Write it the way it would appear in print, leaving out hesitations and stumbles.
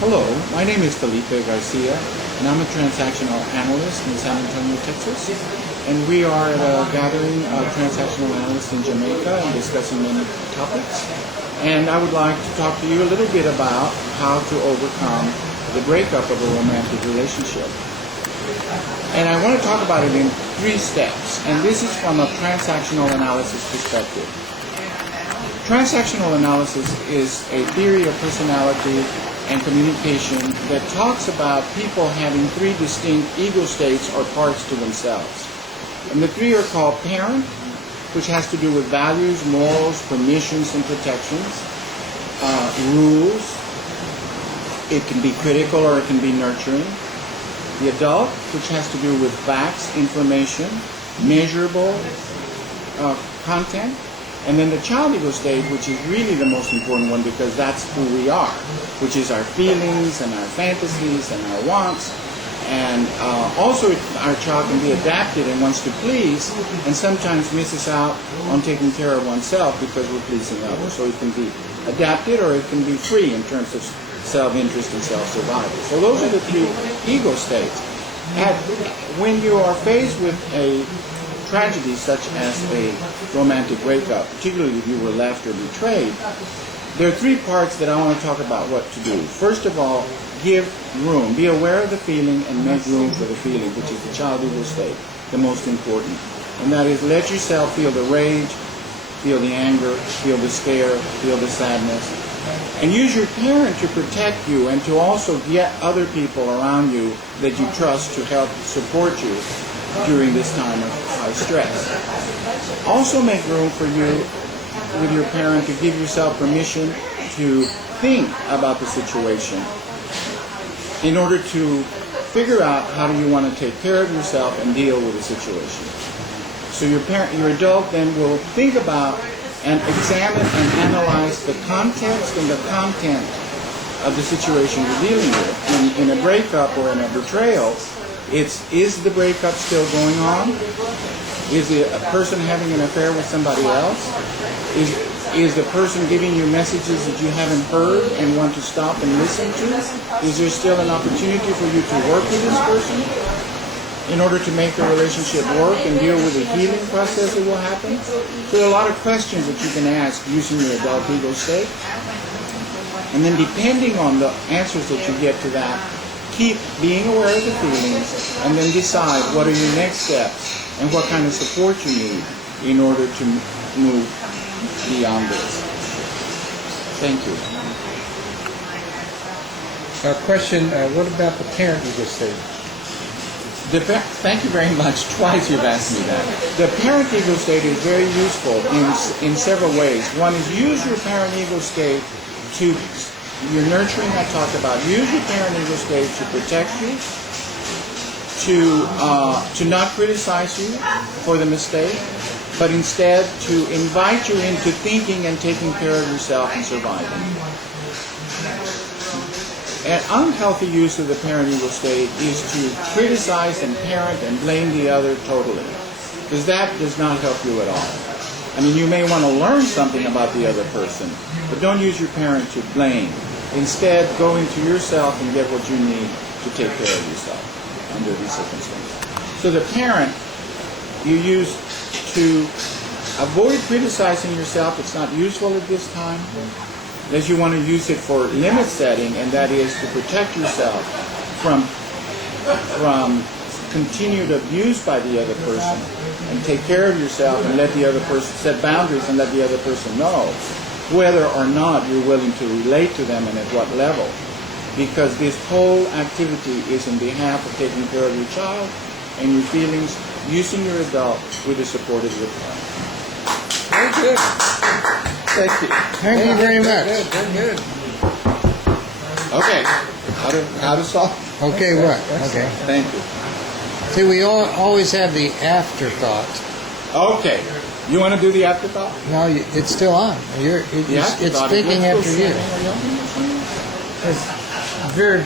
Hello, my name is Felipe Garcia, and I'm a transactional analyst in San Antonio, Texas. And we are at a gathering of transactional analysts in Jamaica and discussing many topics. And I would like to talk to you a little bit about how to overcome the breakup of a romantic relationship. And I want to talk about it in 3 steps, and this is from a transactional analysis perspective. Transactional analysis is a theory of personality and communication that talks about people having 3 distinct ego states or parts to themselves. And the 3 are called parent, which has to do with values, morals, permissions, and protections, rules. It can be critical or it can be nurturing. The adult, which has to do with facts, information, measurable content. And then the child ego state, which is really the most important one because that's who we are, which is our feelings and our fantasies and our wants. And also our child can be adapted and wants to please and sometimes misses out on taking care of oneself because we're pleasing others. So it can be adapted or it can be free in terms of self-interest and self-survival. So those are the 3 ego states. And when you are faced with a tragedy such as a romantic breakup, particularly if you were left or betrayed, there are 3 parts that I want to talk about what to do. First of all, give room. Be aware of the feeling and make room for the feeling, which is the child ego state, the most important. And that is let yourself feel the rage, feel the anger, feel the scare, feel the sadness. And use your parent to protect you and to also get other people around you that you trust to help support you during this time of high stress. Also make room for you with your parent to give yourself permission to think about the situation in order to figure out how do you want to take care of yourself and deal with the situation. So your adult then will think about and examine and analyze the context and the content of the situation you're dealing with. In a breakup or in a betrayal, is the breakup still going on? Is it a person having an affair with somebody else? Is the person giving you messages that you haven't heard and want to stop and listen to? Is there still an opportunity for you to work with this person in order to make the relationship work and deal with the healing process that will happen? So there are a lot of questions that you can ask using your adult ego state. And then depending on the answers that you get to that, keep being aware of the feelings and then decide what are your next steps and what kind of support you need in order to move beyond this. Thank you. Question, what about the parent ego state? Thank you very much. Twice you've asked me that. The parent ego state is very useful in several ways. One is use your parent ego state to your nurturing I talked about. Use your parent ego state to protect you, to not criticize you for the mistake, but instead to invite you into thinking and taking care of yourself and surviving. An unhealthy use of the parent ego state is to criticize and parent and blame the other totally, because that does not help you at all. I mean, you may want to learn something about the other person, but don't use your parent to blame. Instead, go into yourself and get what you need to take care of yourself under these circumstances. So the parent you use to avoid criticizing yourself. It's not useful at this time. As you want to use it for limit setting, and that is to protect yourself from continued abuse by the other person, and take care of yourself and let the other person set boundaries and let the other person know whether or not you're willing to relate to them and at what level. Because this whole activity is in behalf of taking care of your child and your feelings, using your adult with the support of your parent. Very good. Thank you. Thank you very much. Very good. Okay. How to solve? Okay, what? Okay. Thank you. See, we always have the afterthought. Okay. You want to do the afterthought? No, it's still on. It's speaking after you. It's very